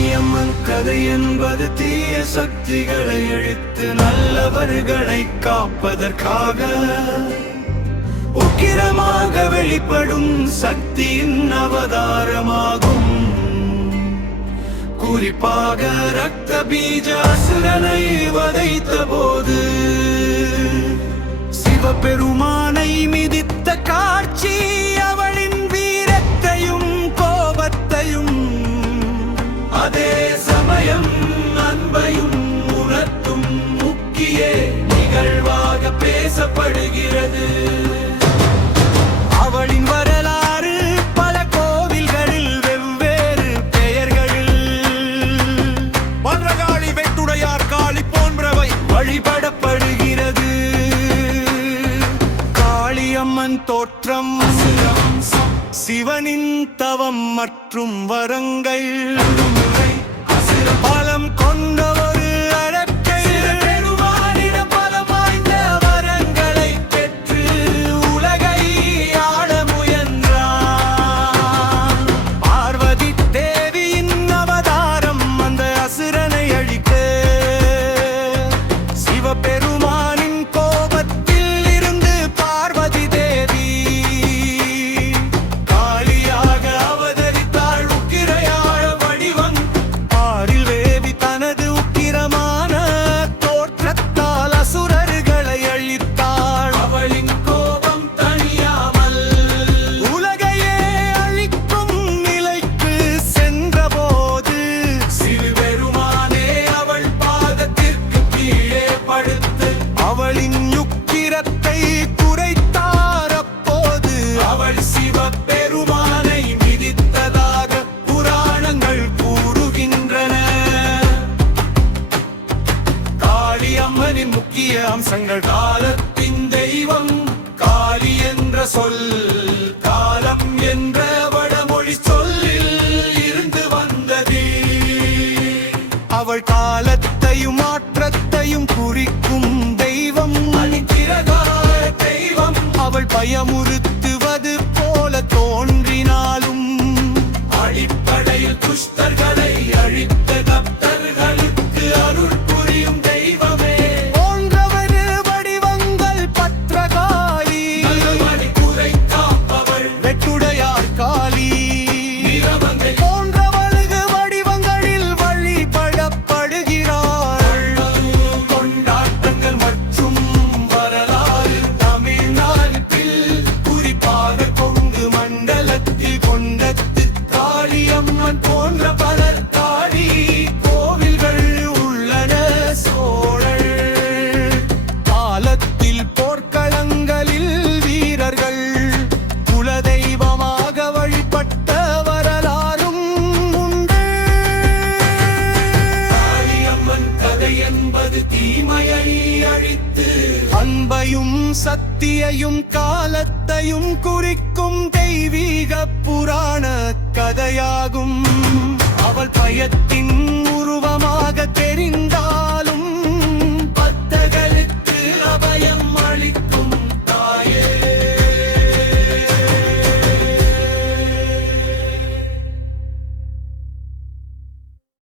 காளியம்மன் கதை என்பது தீய சக்திகளை அழித்து நல்லவர்களை காப்பதற்காக உக்கிரமாக வெளிப்படும் சக்தியின் அவதாரமாகும். குறிப்பாக ரத்த பீஜ அசுரனை வதைத்த போது சிவபெருமானை மிதித்த காட்சி அவளின் வீரத்தையும் கோபத்தையும் அதே சமயம் அன்பையும் உணர்த்தும் முக்கிய நிகழ்வாக பேசப்படுகிறது. அவளின் வரலாறு பல கோவில்களில் வெவ்வேறு பெயர்களில் பத்ரகாளி, வெட்டுடையார் காளி போன்றவை வழிபடப்படுகிறது. காளியம்மன் தோற்றம், சிவனின் தவம் மற்றும் வரங்கள், பலம் கொண்ட ஒரு அரக்கை பெருமானிடம் பலம் வாய்ந்த வரங்களை பெற்று உலகை ஆள முயன்றான். பார்வதி தேவியின் அவதாரம் அந்த அசுரனை அழிக்க சிவபெருமானின் கோபத்தில் இருந்து பார்வதி தேவி காளியாக அவதரித்தாள். உக்கிரையாழ வடிவம் ஆறில் வேவி தனது உக்கிரமான தோற்றத்தால் அசுரர்களை அழித்தாள். அவளின் கோபம் தணியாமல் உலகையே அழிக்கும் நிலைக்கு சென்றபோது சிவபெருமானே அவள் பாதத்திற்கு கீழே படுத்து அவளின் உக்கிரத்தை குறைத்தார். அப்போது அவள் சிவபெருமானை மிதித்ததாக புராணங்கள் கூறுகின்றன. காளியம்மனின் முக்கிய அம்சங்கள்: காலத்தின் தெய்வம், காளி என்ற சொல் காலம் என்ற வடமொழி சொல்லில் இருந்து வந்தது. அவள் காலத்தையும் மாற்றத்தையும் குறிக்கும் தெய்வம். அழிக்கிறதாய தெய்வம். அவள் பயமுறுத்துவது போல தோன்றினாலும் அடிப்படையில் துஷ்டர்களை அழித்த பக்தர்களுக்கு அருள் புரியும் தெய்வமே. போன்றவரு வடிவங்கள் பத்ரகாளி, குறை காப்பவள் வெட்டுடையார் காளி, போன்றவளுக்கு வடிவங்களில் வழிபடப்படுகிறாள். கொண்டாட்டங்கள் மற்றும் வரலாறு: தமிழ்நாட்டில் குறிப்பாக கொங்கு மண்டலத்தில் கொண்டத்து காளியம்மன் போன்ற பலர் காளி கோவில்கள் உள்ளன. சோழர் காலத்தில் போர்க்களங்களில் வீரர்கள் குலதெய்வமாக வழிபட்ட வரலாறும் உண்டு. காளியம்மன் கதை என்பது தீமையை அழித்து அன்பையும் சக்தியையும் காலத்தையும் குறிக்கும் தெய்வீக புராண கதையாகும். அவள் பயத்தின் உருவமாக தெரிந்த